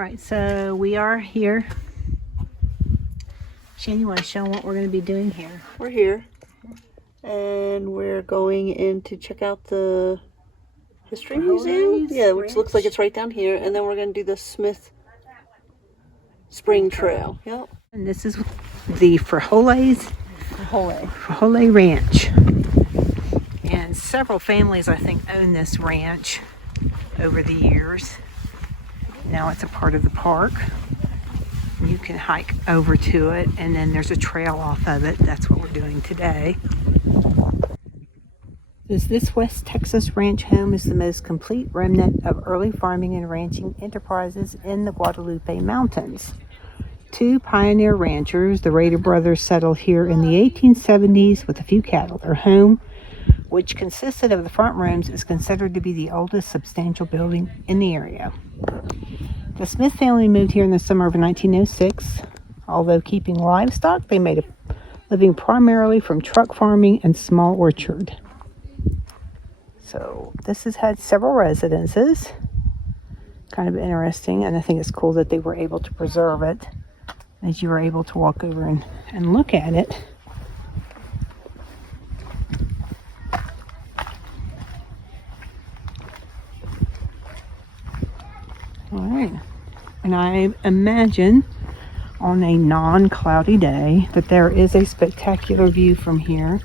right, so we are here. Shannon, you want to show them what we're going to be doing here? We're here, and we're going in to check out the History Museum. Yeah, which looks like it's right down here, and then we're going to do the Smith Spring Trail. Yep. And this is the Frijoles Ranch. And several families, I think, own this ranch over the years. Now it's a part of the park. You can hike over to it, and then there's a trail off of it. That's what we're doing today. This West Texas ranch home is the most complete remnant of early farming and ranching enterprises in the Guadalupe Mountains. Two pioneer ranchers, the Rader brothers, settled here in the 1870s with a few cattle. Their home, which consisted of the front rooms, is considered to be the oldest substantial building in the area. The Smith family moved here in the summer of 1906. Although keeping livestock, they made a living primarily from truck farming and small orchard. So this has had several residences. Kind of interesting, and I think it's cool that they were able to preserve it, as you were able to walk over and look at it. All right, and I imagine on a non-cloudy day that there is a spectacular view from here.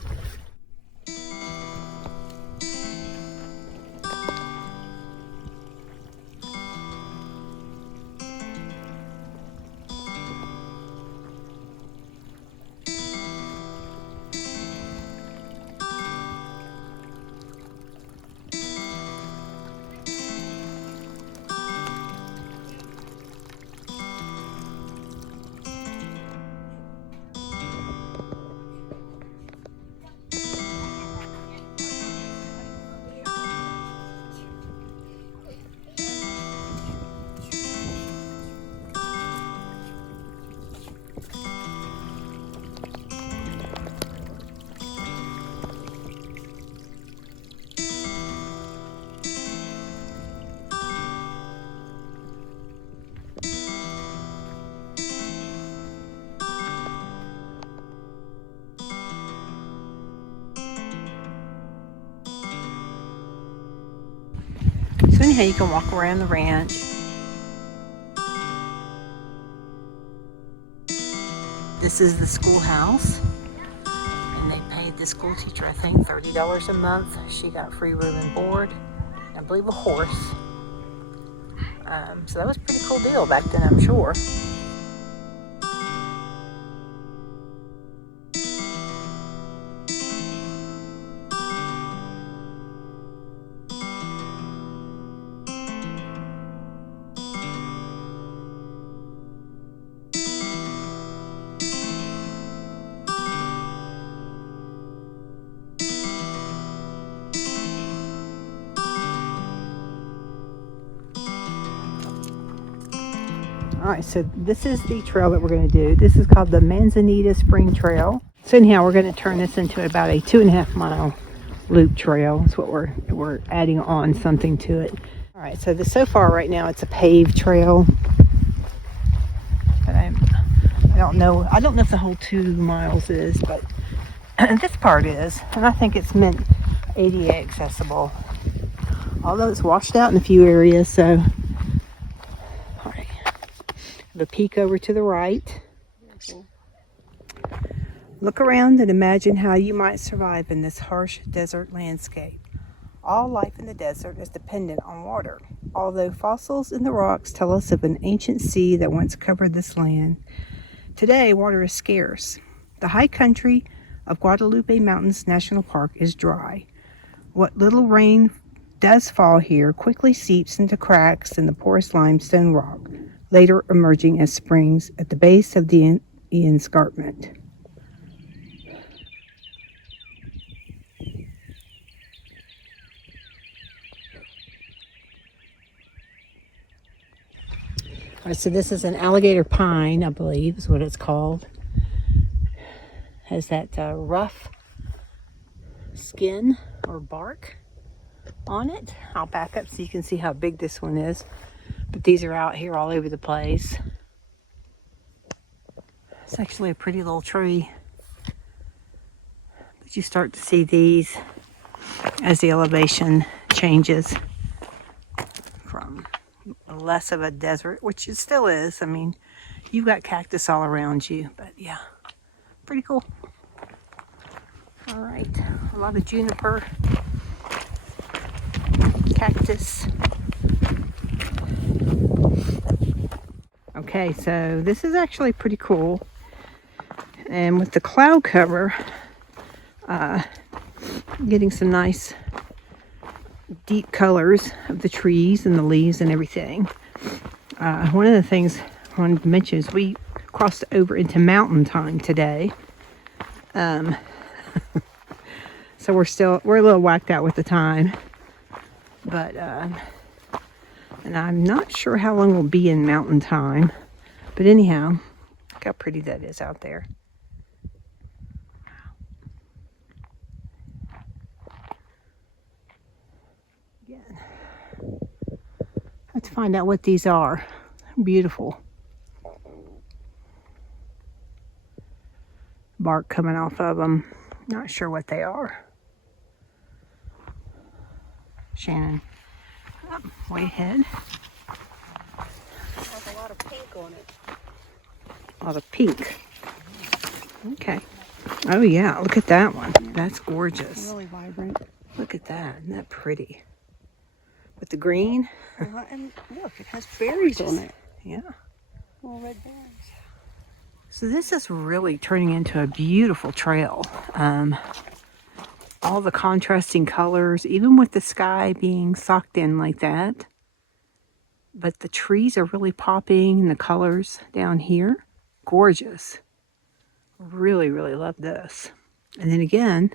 So anyhow, you can walk around the ranch. This is the schoolhouse, and they paid the school teacher, I think, $30 a month. She got free room and board, and I believe a horse. So that was a pretty cool deal back then, I'm sure. Alright, so this is the trail that we're going to do. This is called the Manzanita Springs Trail. So anyhow, we're going to turn this into about a 2.5 mile loop trail. That's what we're adding on something to it. Alright, so so far right now it's a paved trail. But I don't know if the whole 2 miles is, but this part is. And I think it's meant ADA accessible. Although it's washed out in a few areas, so the peak over to the right. Look around and imagine how you might survive in this harsh desert landscape. All life in the desert is dependent on water. Although fossils in the rocks tell us of an ancient sea that once covered this land, today water is scarce. The high country of Guadalupe Mountains National Park is dry. What little rain does fall here quickly seeps into cracks in the porous limestone rock, later emerging as springs at the base of the escarpment. All right, so this is an alligator pine, I believe is what it's called. Has that rough skin or bark on it. I'll back up so you can see how big this one is. But these are out here all over the place. It's actually a pretty little tree. But you start to see these as the elevation changes from less of a desert, which it still is. I mean, you've got cactus all around you, but yeah, pretty cool. All right, a lot of juniper, cactus. Okay, so this is actually pretty cool. And with the cloud cover, getting some nice deep colors of the trees and the leaves and everything. One of the things I wanted to mention is we crossed over into mountain time today. So we're a little whacked out with the time, but and I'm not sure how long we'll be in mountain time, but anyhow, look how pretty that is out there. Again, let's find out what these are. Beautiful bark coming off of them. Not sure what they are. Shannon, way ahead. Has a lot of pink on it. A lot of pink. Okay. Oh yeah, look at that one. That's gorgeous. Really vibrant. Look at that. Isn't that pretty? With the green. And look, it has berries on it. Yeah. Little red berries. So this is really turning into a beautiful trail. All the contrasting colors, even with the sky being socked in like that. But the trees are really popping and the colors down here. Gorgeous. Really, really love this. And then again,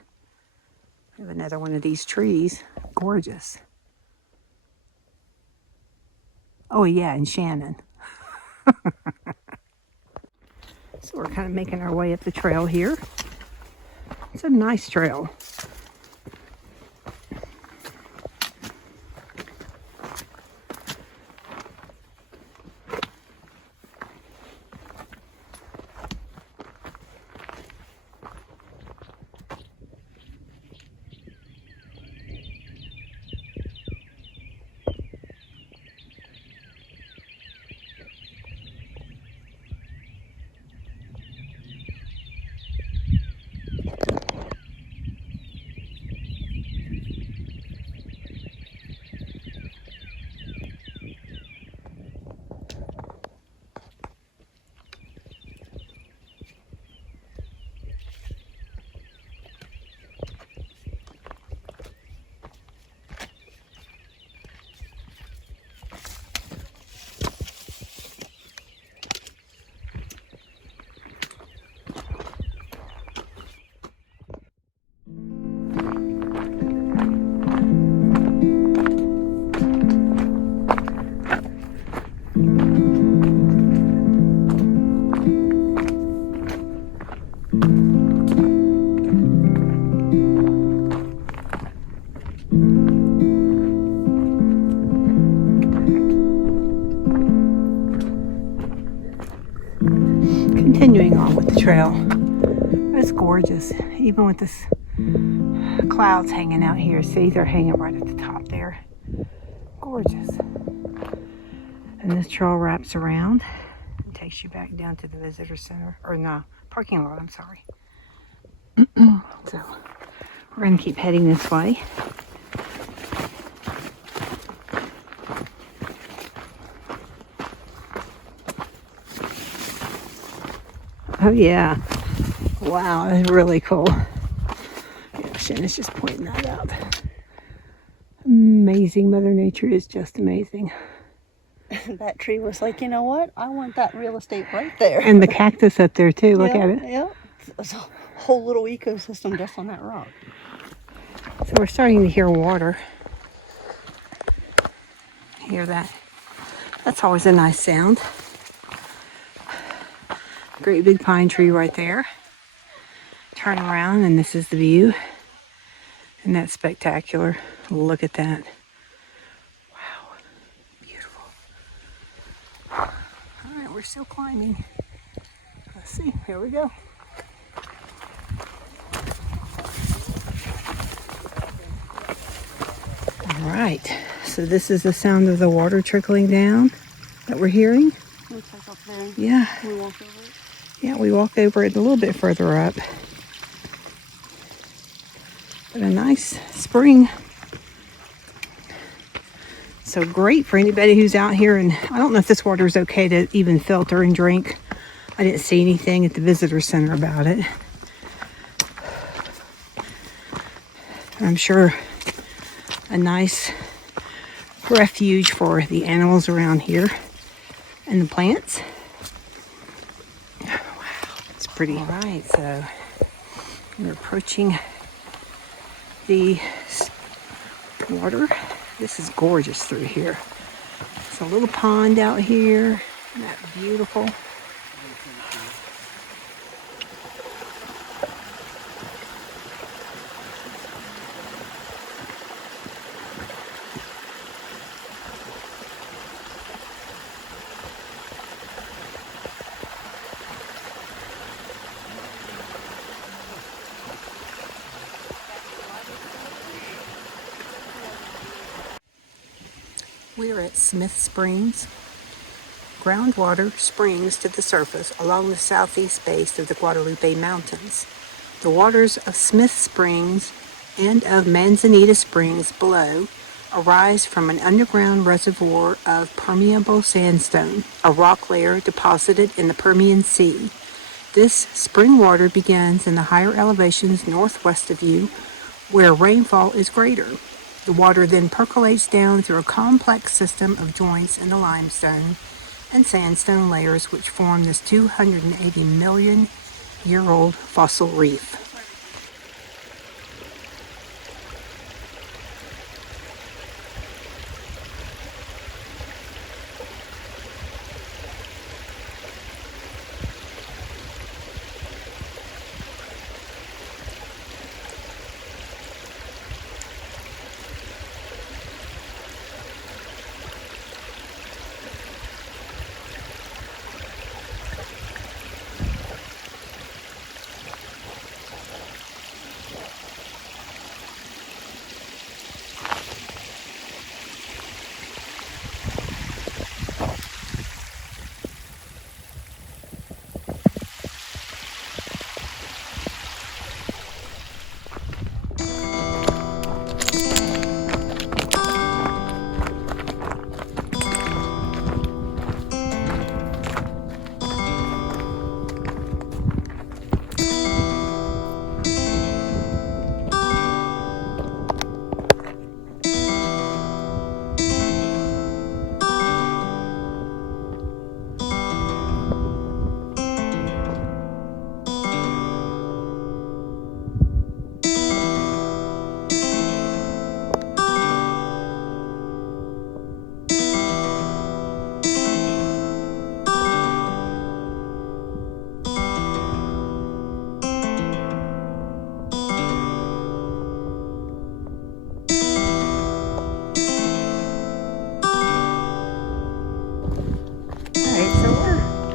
I have another one of these trees. Gorgeous. Oh yeah, and Shannon. So we're kind of making our way up the trail here. It's a nice trail. Continuing on with the trail. It's gorgeous, even with this clouds hanging out here. See, they're hanging right at the top there. Gorgeous. And this trail wraps around and takes you back down to the visitor center, or no, parking lot, I'm sorry. So we're going to keep heading this way. Oh yeah. Wow, that's really cool. Yeah, Shannon's just pointing that out. Amazing. Mother Nature is just amazing. That tree was like, you know what? I want that real estate right there. And the cactus up there too. Look yeah, at it. Yeah. It's a whole little ecosystem just on that rock. So we're starting to hear water. Hear that? That's always a nice sound. Great big pine tree right there. Turn around and this is the view. Isn't that spectacular? Look at that. Wow. Beautiful. we're still climbing. Let's see, here we go. All right, so this is the sound of the water trickling down that we're hearing. Looks like up there. Yeah. Can we walk over it? Yeah, we walk over it a little bit further up. But a nice spring. So great for anybody who's out here. And I don't know if this water is okay to even filter and drink. I didn't see anything at the visitor center about it. I'm sure a nice refuge for the animals around here and the plants. Wow, it's pretty. All right, so we're approaching the water. This is gorgeous through here. It's a little pond out here. Isn't that beautiful? We are at Smith Springs. Groundwater springs to the surface along the southeast base of the Guadalupe Mountains. The waters of Smith Springs and of Manzanita Springs below arise from an underground reservoir of permeable sandstone, a rock layer deposited in the Permian Sea. This spring water begins in the higher elevations northwest of you, where rainfall is greater. The water then percolates down through a complex system of joints in the limestone and sandstone layers which form this 280 million year old fossil reef.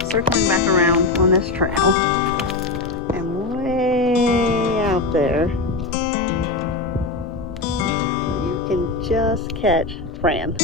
Circling back around on this trail, and way out there you can just catch Fran.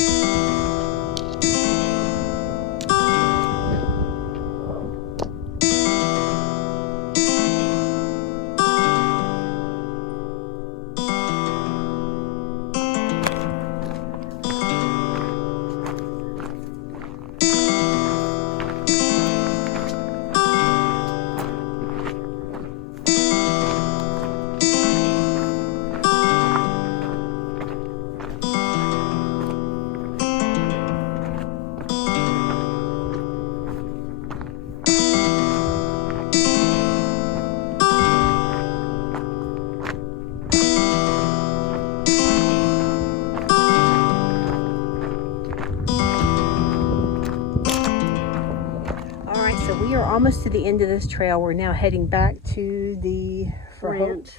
We are almost to the end of this trail. We're now heading back to the Frijoles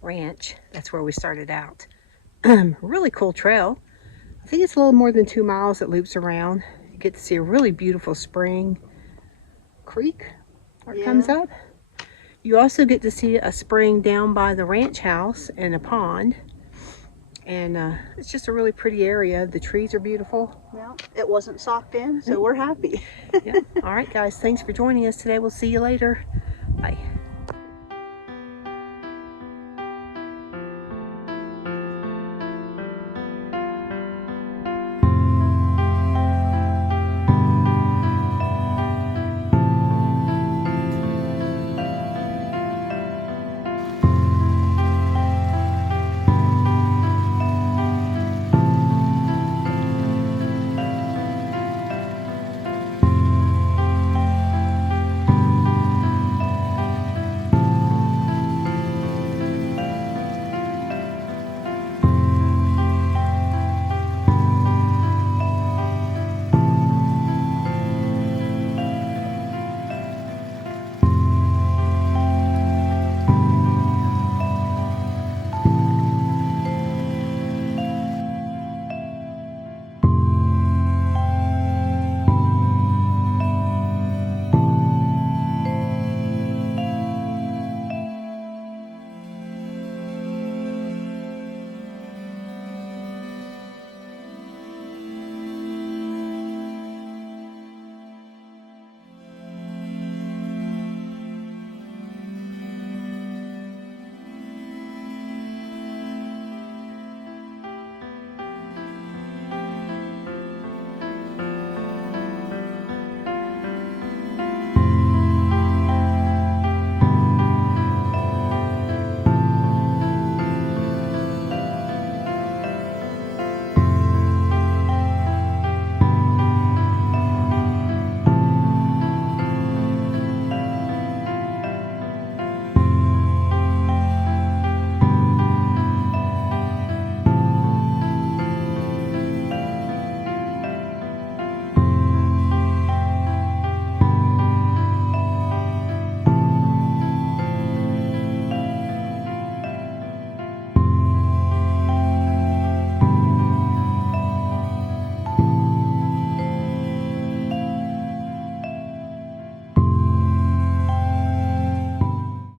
Ranch. That's where we started out. Really cool trail. I think it's a little more than 2 miles. It loops around. It get to see a really beautiful spring creek where it Yeah. comes up. You also get to see a spring down by the ranch house and a pond. And it's just a really pretty area. The trees are beautiful. Well, it wasn't socked in, so we're happy. Yeah. All right, guys. Thanks for joining us today. We'll see you later. Bye.